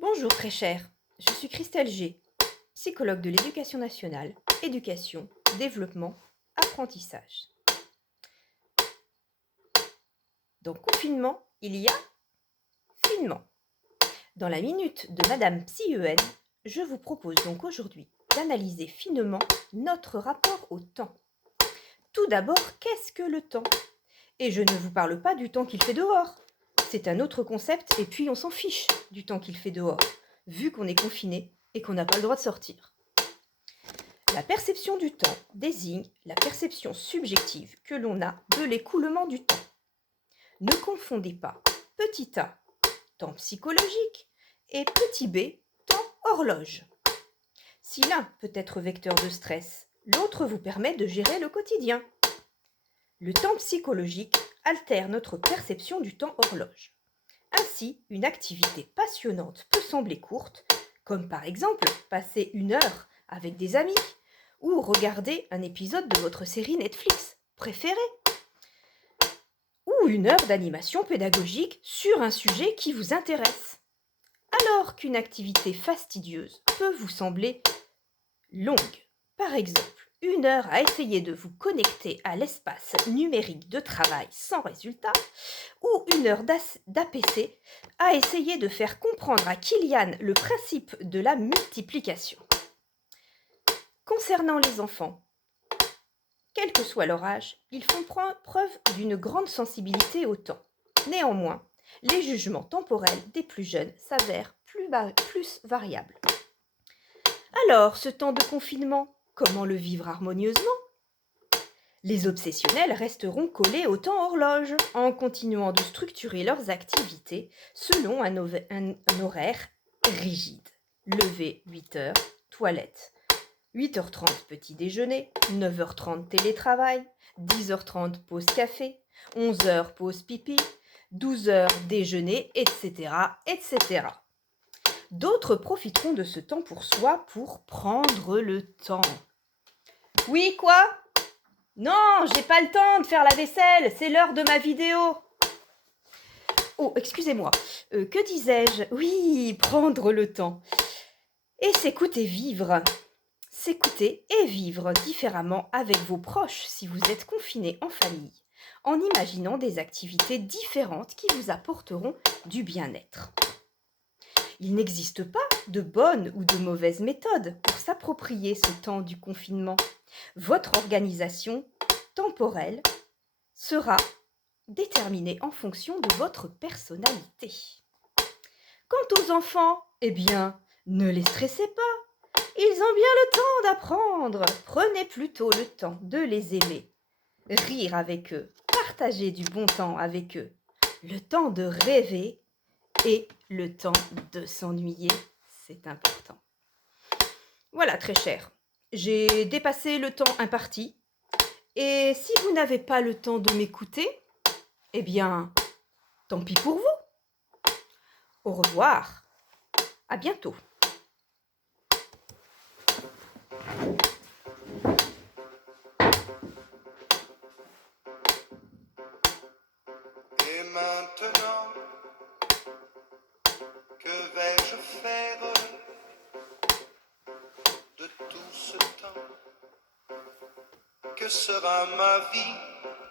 Bonjour très cher, je suis Christelle G, psychologue de l'éducation nationale, éducation, développement, apprentissage. Dans confinement, il y a finement. Dans la minute de Madame Psy-EN, je vous propose donc aujourd'hui d'analyser finement notre rapport au temps. Tout d'abord, qu'est-ce que le temps? Et je ne vous parle pas du temps qu'il fait dehors. C'est un autre concept et puis on s'en fiche du temps qu'il fait dehors, vu qu'on est confiné et qu'on n'a pas le droit de sortir. La perception du temps désigne la perception subjective que l'on a de l'écoulement du temps. Ne confondez pas petit a, temps psychologique, et petit b, temps horloge. Si l'un peut être vecteur de stress, l'autre vous permet de gérer le quotidien. Le temps psychologique altère notre perception du temps horloge. Ainsi, une activité passionnante peut sembler courte, comme par exemple passer 1 heure avec des amis ou regarder un épisode de votre série Netflix préférée, ou 1 heure d'animation pédagogique sur un sujet qui vous intéresse. Alors qu'une activité fastidieuse peut vous sembler longue, par exemple 1 heure à essayer de vous connecter à l'espace numérique de travail sans résultat, ou 1 heure d'APC à essayer de faire comprendre à Kylian le principe de la multiplication. Concernant les enfants, quel que soit leur âge, ils font preuve d'une grande sensibilité au temps. Néanmoins, les jugements temporels des plus jeunes s'avèrent plus variables. Alors, ce temps de confinement, comment le vivre harmonieusement? Les obsessionnels resteront collés au temps horloge en continuant de structurer leurs activités selon un horaire rigide. Lever 8h, toilette. 8h30 petit déjeuner, 9h30 télétravail, 10h30 pause café, 11h pause pipi, 12h déjeuner, etc., etc. D'autres profiteront de ce temps pour soi pour prendre le temps. Oui, quoi? Non, j'ai pas le temps de faire la vaisselle, c'est l'heure de ma vidéo. Oh, excusez-moi, que disais-je? Oui, prendre le temps. Et s'écouter vivre. S'écouter et vivre différemment avec vos proches si vous êtes confinés en famille, en imaginant des activités différentes qui vous apporteront du bien-être. Il n'existe pas de bonne ou de mauvaise méthode pour s'approprier ce temps du confinement. Votre organisation temporelle sera déterminée en fonction de votre personnalité. Quant aux enfants, eh bien, ne les stressez pas. Ils ont bien le temps d'apprendre. Prenez plutôt le temps de les aimer, rire avec eux, partager du bon temps avec eux, le temps de rêver et le temps de s'ennuyer, c'est important. Voilà, très cher. J'ai dépassé le temps imparti. Et si vous n'avez pas le temps de m'écouter, eh bien, tant pis pour vous. Au revoir. À bientôt. Et maintenant, que vais-je faire de tout ce temps? Que sera ma vie?